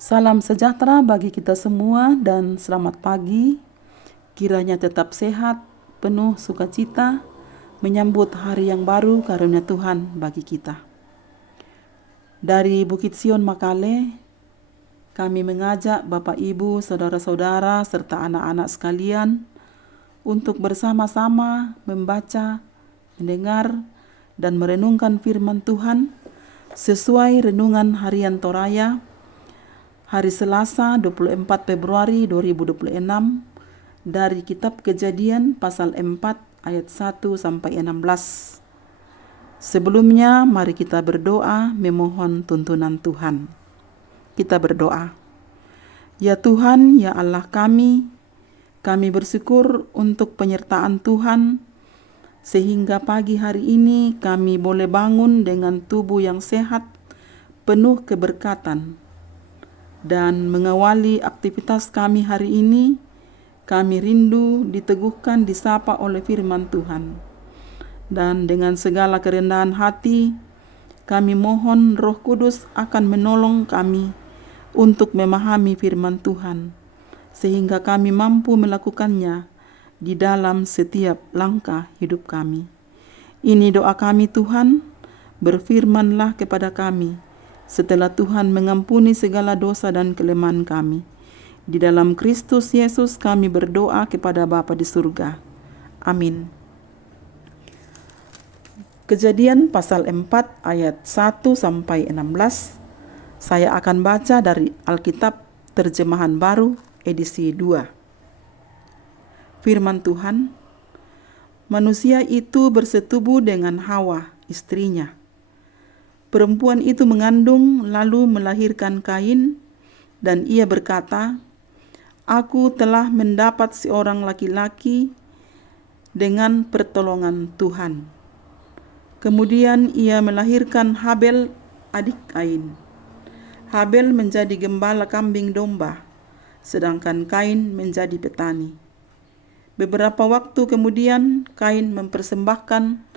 Salam sejahtera bagi kita semua dan selamat pagi. Kiranya tetap sehat, penuh sukacita, menyambut hari yang baru karunia Tuhan bagi kita. Dari Bukit Sion Makale, kami mengajak Bapak Ibu, saudara-saudara, serta anak-anak sekalian untuk bersama-sama membaca, mendengar, dan merenungkan firman Tuhan sesuai renungan harian Toraya hari Selasa 24 Februari 2026 dari Kitab Kejadian pasal 4 ayat 1 sampai 16. Sebelumnya mari kita berdoa memohon tuntunan Tuhan. Kita berdoa. Ya Tuhan, ya Allah kami bersyukur untuk penyertaan Tuhan sehingga pagi hari ini kami boleh bangun dengan tubuh yang sehat, penuh keberkatan. Dan mengawali aktivitas kami hari ini, kami rindu diteguhkan, disapa oleh firman Tuhan. Dan dengan segala kerendahan hati, kami mohon Roh Kudus akan menolong kami untuk memahami firman Tuhan, sehingga kami mampu melakukannya di dalam setiap langkah hidup kami. Ini doa kami Tuhan, berfirmanlah kepada kami, setelah Tuhan mengampuni segala dosa dan kelemahan kami. Di dalam Kristus Yesus kami berdoa kepada Bapa di surga. Amin. Kejadian pasal 4 ayat 1 sampai 16. Saya akan baca dari Alkitab Terjemahan Baru edisi 2. Firman Tuhan, manusia itu bersetubuh dengan Hawa, istrinya. Perempuan itu mengandung lalu melahirkan Kain, dan ia berkata, "Aku telah mendapat seorang laki-laki dengan pertolongan Tuhan." Kemudian ia melahirkan Habel, adik Kain. Habel menjadi gembala kambing domba, sedangkan Kain menjadi petani. Beberapa waktu kemudian Kain mempersembahkan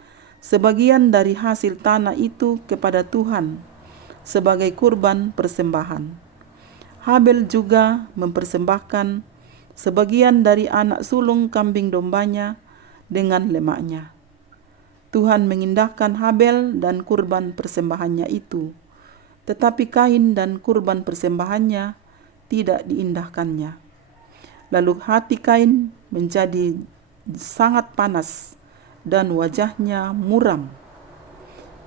sebagian dari hasil tanah itu kepada Tuhan sebagai kurban persembahan. Habel juga mempersembahkan sebagian dari anak sulung kambing dombanya dengan lemaknya. Tuhan mengindahkan Habel dan kurban persembahannya itu, tetapi Kain dan kurban persembahannya tidak diindahkannya. Lalu hati Kain menjadi sangat panas dan wajahnya muram.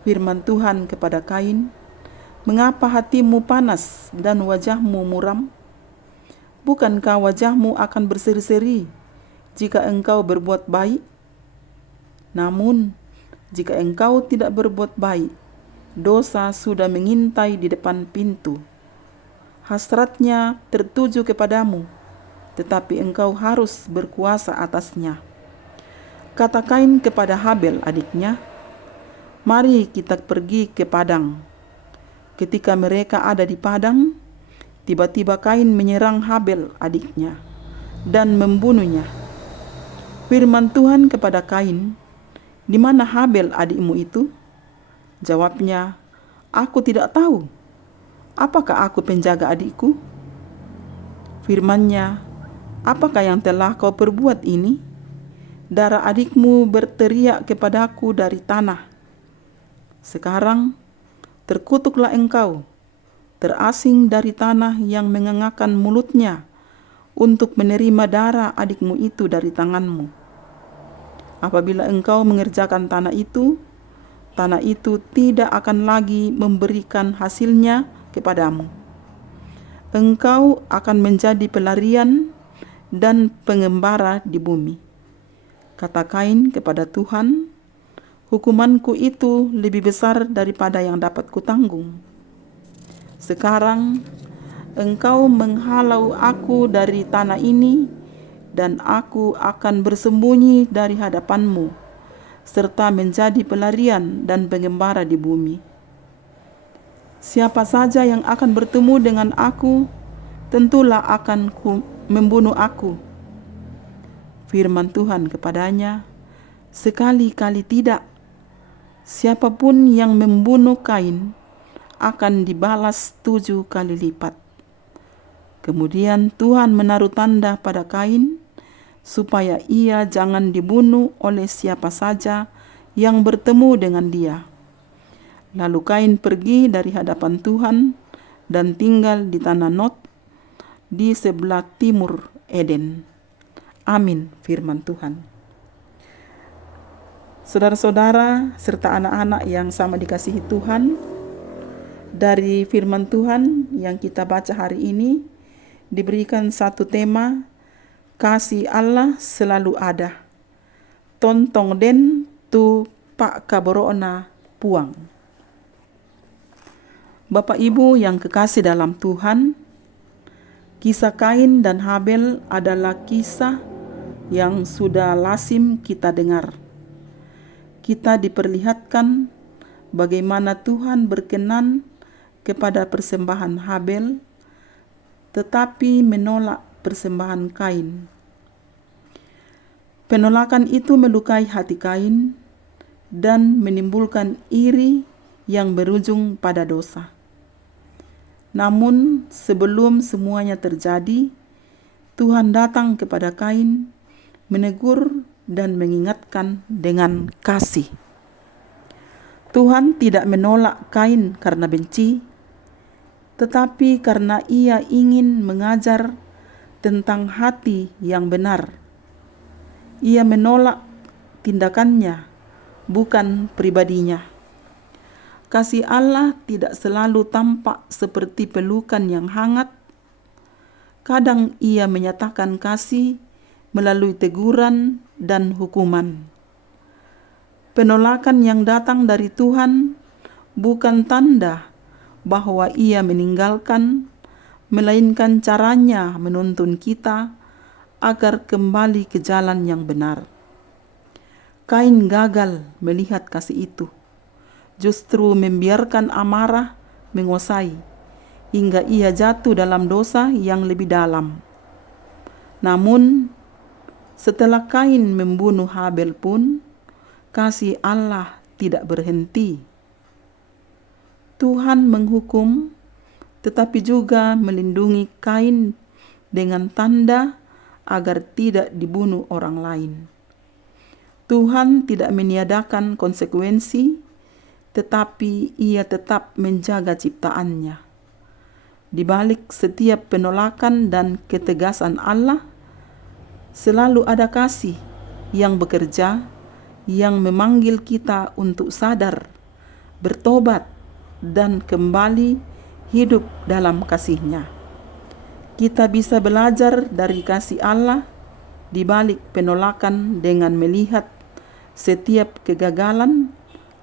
Firman Tuhan kepada Kain, "Mengapa hatimu panas dan wajahmu muram? Bukankah wajahmu akan berseri-seri jika engkau berbuat baik? Namun, jika engkau tidak berbuat baik, dosa sudah mengintai di depan pintu. Hasratnya tertuju kepadamu, tetapi engkau harus berkuasa atasnya." Kata Kain kepada Habel adiknya, "Mari kita pergi ke padang." Ketika mereka ada di padang, tiba-tiba Kain menyerang Habel adiknya dan membunuhnya. Firman Tuhan kepada Kain, "Di mana Habel adikmu itu?" Jawabnya, "Aku tidak tahu. Apakah aku penjaga adikku?" Firman-Nya, "Apakah yang telah kau perbuat ini? Darah adikmu berteriak kepadaku dari tanah. Sekarang terkutuklah engkau, terasing dari tanah yang mengangakkan mulutnya untuk menerima darah adikmu itu dari tanganmu. Apabila engkau mengerjakan tanah itu tidak akan lagi memberikan hasilnya kepadamu. Engkau akan menjadi pelarian dan pengembara di bumi." Kata Kain kepada Tuhan, "Hukumanku itu lebih besar daripada yang dapat kutanggung. Sekarang engkau menghalau aku dari tanah ini, dan aku akan bersembunyi dari hadapanmu, serta menjadi pelarian dan pengembara di bumi. Siapa saja yang akan bertemu dengan aku, tentulah akan membunuh aku." Firman Tuhan kepadanya, "Sekali-kali tidak. Siapapun yang membunuh Kain akan dibalas 7 kali lipat." Kemudian Tuhan menaruh tanda pada Kain supaya ia jangan dibunuh oleh siapa saja yang bertemu dengan dia. Lalu Kain pergi dari hadapan Tuhan dan tinggal di tanah Nod di sebelah timur Eden. Amin, firman Tuhan. Saudara-saudara serta anak-anak yang sama dikasihi Tuhan, dari firman Tuhan yang kita baca hari ini diberikan satu tema, kasih Allah selalu ada. Tontong den tu pak kaborona puang. Bapak Ibu yang kekasih dalam Tuhan, kisah Kain dan Habel adalah kisah yang sudah lazim kita dengar. Kita diperlihatkan bagaimana Tuhan berkenan kepada persembahan Habel, tetapi menolak persembahan Kain. Penolakan itu melukai hati Kain dan menimbulkan iri yang berujung pada dosa. Namun sebelum semuanya terjadi, Tuhan datang kepada Kain, menegur dan mengingatkan dengan kasih. Tuhan tidak menolak Kain karena benci, tetapi karena ia ingin mengajar tentang hati yang benar. Ia menolak tindakannya, bukan pribadinya. Kasih Allah tidak selalu tampak seperti pelukan yang hangat. Kadang ia menyatakan kasih melalui teguran dan hukuman. Penolakan yang datang dari Tuhan bukan tanda bahwa ia meninggalkan, melainkan caranya menuntun kita agar kembali ke jalan yang benar. Kain gagal melihat kasih itu, justru membiarkan amarah menguasai hingga ia jatuh dalam dosa yang lebih dalam. Namun, setelah Kain membunuh Habel pun, kasih Allah tidak berhenti. Tuhan menghukum, tetapi juga melindungi Kain dengan tanda agar tidak dibunuh orang lain. Tuhan tidak meniadakan konsekuensi, tetapi ia tetap menjaga ciptaannya. Di balik setiap penolakan dan ketegasan Allah, selalu ada kasih yang bekerja, yang memanggil kita untuk sadar, bertobat, dan kembali hidup dalam kasih-Nya. Kita bisa belajar dari kasih Allah di balik penolakan dengan melihat setiap kegagalan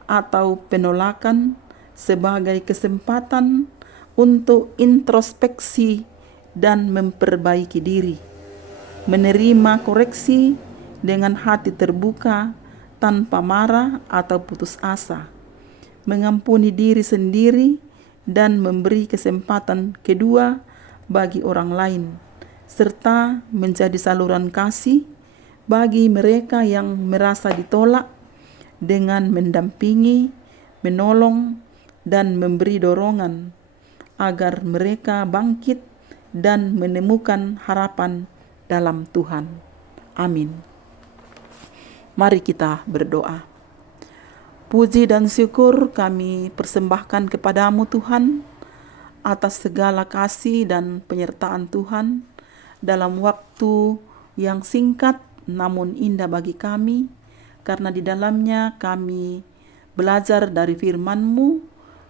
atau penolakan sebagai kesempatan untuk introspeksi dan memperbaiki diri, menerima koreksi dengan hati terbuka tanpa marah atau putus asa, mengampuni diri sendiri dan memberi kesempatan kedua bagi orang lain, serta menjadi saluran kasih bagi mereka yang merasa ditolak dengan mendampingi, menolong, dan memberi dorongan agar mereka bangkit dan menemukan harapan dalam Tuhan. Amin. Mari kita berdoa. Puji dan syukur kami persembahkan kepadamu Tuhan atas segala kasih dan penyertaan Tuhan dalam waktu yang singkat namun indah bagi kami, karena di dalamnya kami belajar dari firman-Mu,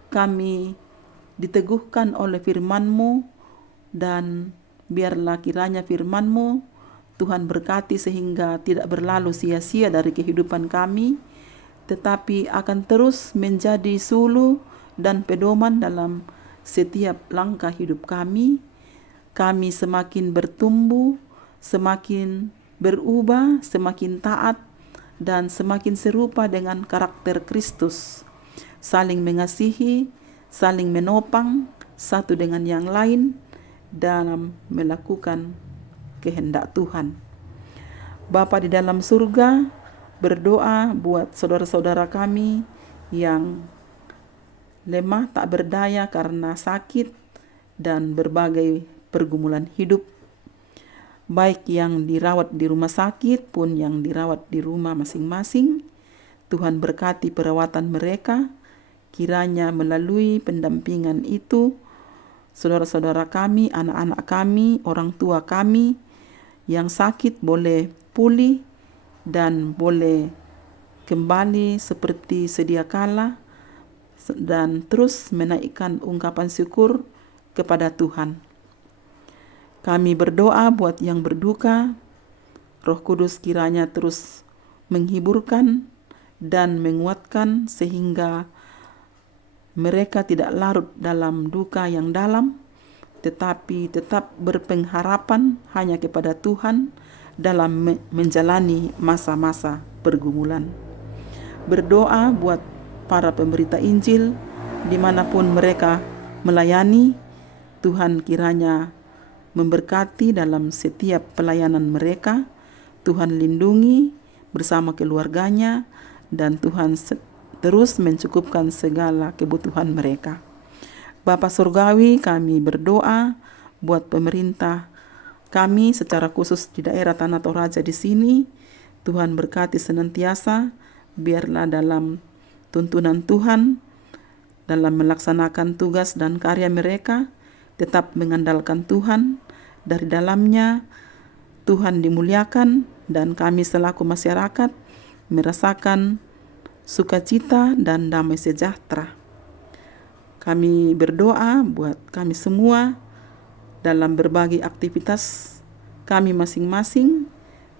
kami diteguhkan oleh firman-Mu, dan biarlah kiranya firman-Mu Tuhan berkati sehingga tidak berlalu sia-sia dari kehidupan kami, tetapi akan terus menjadi suluh dan pedoman dalam setiap langkah hidup kami. Kami semakin bertumbuh, semakin berubah, semakin taat, dan semakin serupa dengan karakter Kristus, saling mengasihi, saling menopang satu dengan yang lain dalam melakukan kehendak Tuhan. Bapa di dalam surga, berdoa buat saudara-saudara kami yang lemah tak berdaya karena sakit dan berbagai pergumulan hidup, baik yang dirawat di rumah sakit pun yang dirawat di rumah masing-masing. Tuhan berkati perawatan mereka, kiranya melalui pendampingan itu, saudara-saudara kami, anak-anak kami, orang tua kami yang sakit boleh pulih dan boleh kembali seperti sedia kala dan terus menaikkan ungkapan syukur kepada Tuhan. Kami berdoa buat yang berduka, Roh Kudus kiranya terus menghiburkan dan menguatkan sehingga mereka tidak larut dalam duka yang dalam, tetapi tetap berpengharapan hanya kepada Tuhan dalam menjalani masa-masa pergumulan. Berdoa buat para pemberita Injil dimanapun mereka melayani, Tuhan kiranya memberkati dalam setiap pelayanan mereka. Tuhan lindungi bersama keluarganya dan Tuhan terus mencukupkan segala kebutuhan mereka. Bapa Surgawi, kami berdoa buat pemerintah kami secara khusus di daerah Tanah Toraja di sini. Tuhan berkati senantiasa, biarlah dalam tuntunan Tuhan dalam melaksanakan tugas dan karya mereka tetap mengandalkan Tuhan. Dari dalamnya Tuhan dimuliakan dan kami selaku masyarakat merasakan sukacita dan damai sejahtera. Kami berdoa buat kami semua dalam berbagai aktivitas kami masing-masing.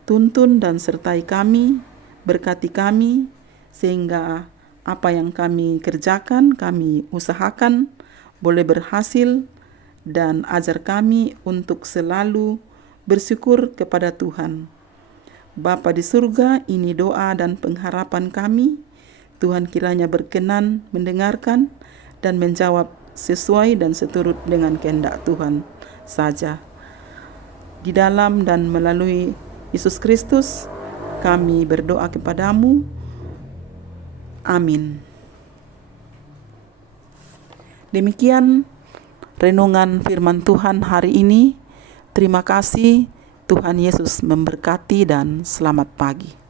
Tuntun dan sertai kami, berkati kami, sehingga apa yang kami kerjakan, kami usahakan boleh berhasil, dan ajar kami untuk selalu bersyukur kepada Tuhan. Bapa di surga, ini doa dan pengharapan kami. Tuhan kiranya berkenan mendengarkan dan menjawab sesuai dan seturut dengan kehendak Tuhan saja. Di dalam dan melalui Yesus Kristus, kami berdoa kepadamu. Amin. Demikian renungan firman Tuhan hari ini. Terima kasih, Tuhan Yesus memberkati dan selamat pagi.